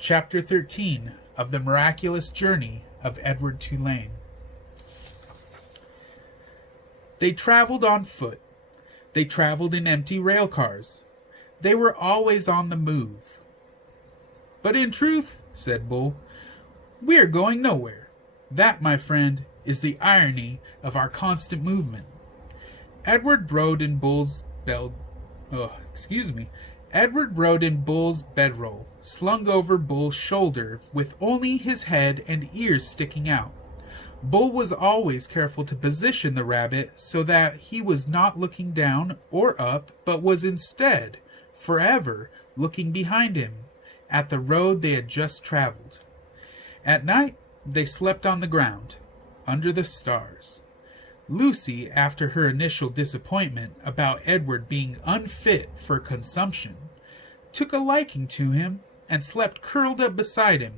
Chapter 13 of the Miraculous Journey of Edward Tulane. They traveled on foot. They traveled in empty rail cars. They were always on the move. But in truth, said Bull, we are going nowhere. That, my friend, is the irony of our constant movement. Edward rode in Bull's bedroll, slung over Bull's shoulder, with only his head and ears sticking out. Bull was always careful to position the rabbit so that he was not looking down or up, but was instead, forever, looking behind him, at the road they had just traveled. At night, they slept on the ground, under the stars. Lucy, after her initial disappointment about Edward being unfit for consumption, took a liking to him and slept curled up beside him.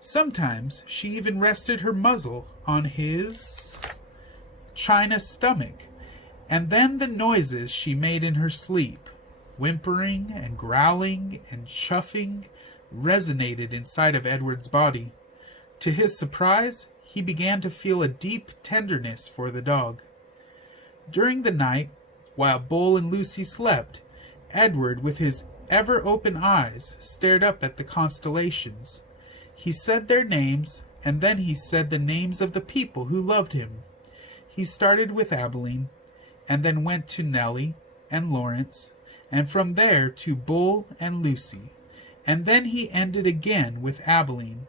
Sometimes she even rested her muzzle on his china stomach, and then the noises she made in her sleep, whimpering and growling and chuffing, resonated inside of Edward's body. To his surprise, he began to feel a deep tenderness for the dog. During the night, while Bull and Lucy slept, Edward, with his ever-open eyes, stared up at the constellations. He said their names, and then he said the names of the people who loved him. He started with Abilene, and then went to Nellie and Lawrence, and from there to Bull and Lucy, and then he ended again with Abilene.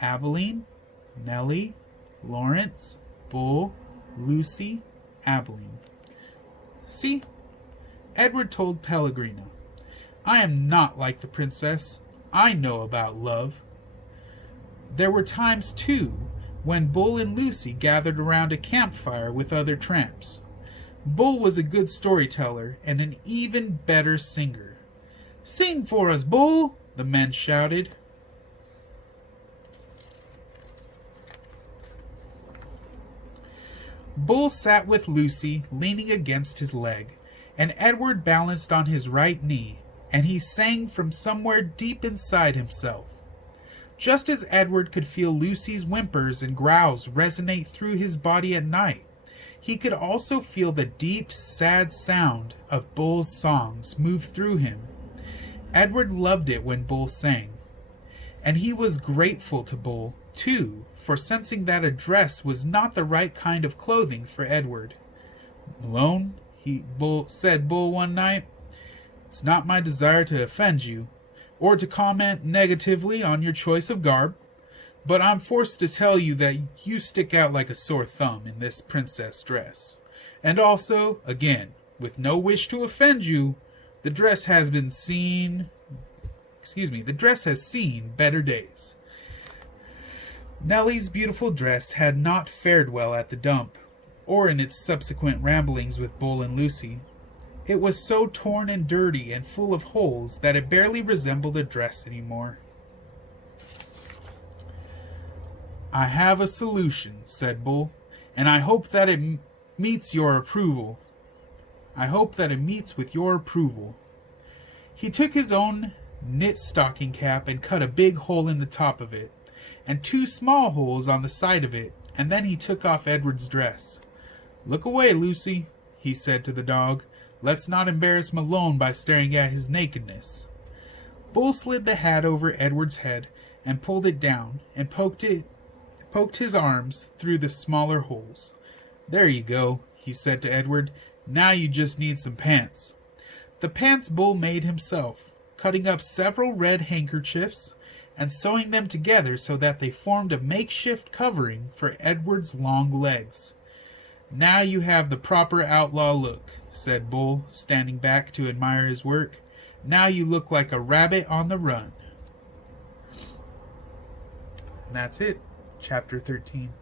Abilene, Nellie, Lawrence, Bull, Lucy, Abilene. See? Edward told Pellegrino, I am not like the princess. I know about love. There were times, too, when Bull and Lucy gathered around a campfire with other tramps. Bull was a good storyteller and an even better singer. Sing for us, Bull, the men shouted. Bull sat with Lucy leaning against his leg, and Edward balanced on his right knee, and he sang from somewhere deep inside himself. Just as Edward could feel Lucy's whimpers and growls resonate through his body at night, he could also feel the deep, sad sound of Bull's songs move through him. Edward loved it when Bull sang, and he was grateful to Bull, too, for sensing that a dress was not the right kind of clothing for Edward. Malone, said Bull one night, it's not my desire to offend you, or to comment negatively on your choice of garb, but I'm forced to tell you that you stick out like a sore thumb in this princess dress. And also, again, with no wish to offend you, the dress has seen better days. Nellie's beautiful dress had not fared well at the dump, or in its subsequent ramblings with Bull and Lucy. It was so torn and dirty and full of holes that it barely resembled a dress anymore. I have a solution, said Bull, and I hope that it meets your approval. With your approval. He took his own knit stocking cap and cut a big hole in the top of it, and 2 small holes on the side of it, and then he took off Edward's dress. Look away, Lucy, he said to the dog. Let's not embarrass Malone by staring at his nakedness. Bull slid the hat over Edward's head and pulled it down and poked his arms through the smaller holes. There you go, he said to Edward. Now you just need some pants. The pants Bull made himself, cutting up several red handkerchiefs and sewing them together so that they formed a makeshift covering for Edward's long legs. Now you have the proper outlaw look, said Bull, standing back to admire his work. Now you look like a rabbit on the run. And that's it. Chapter 13.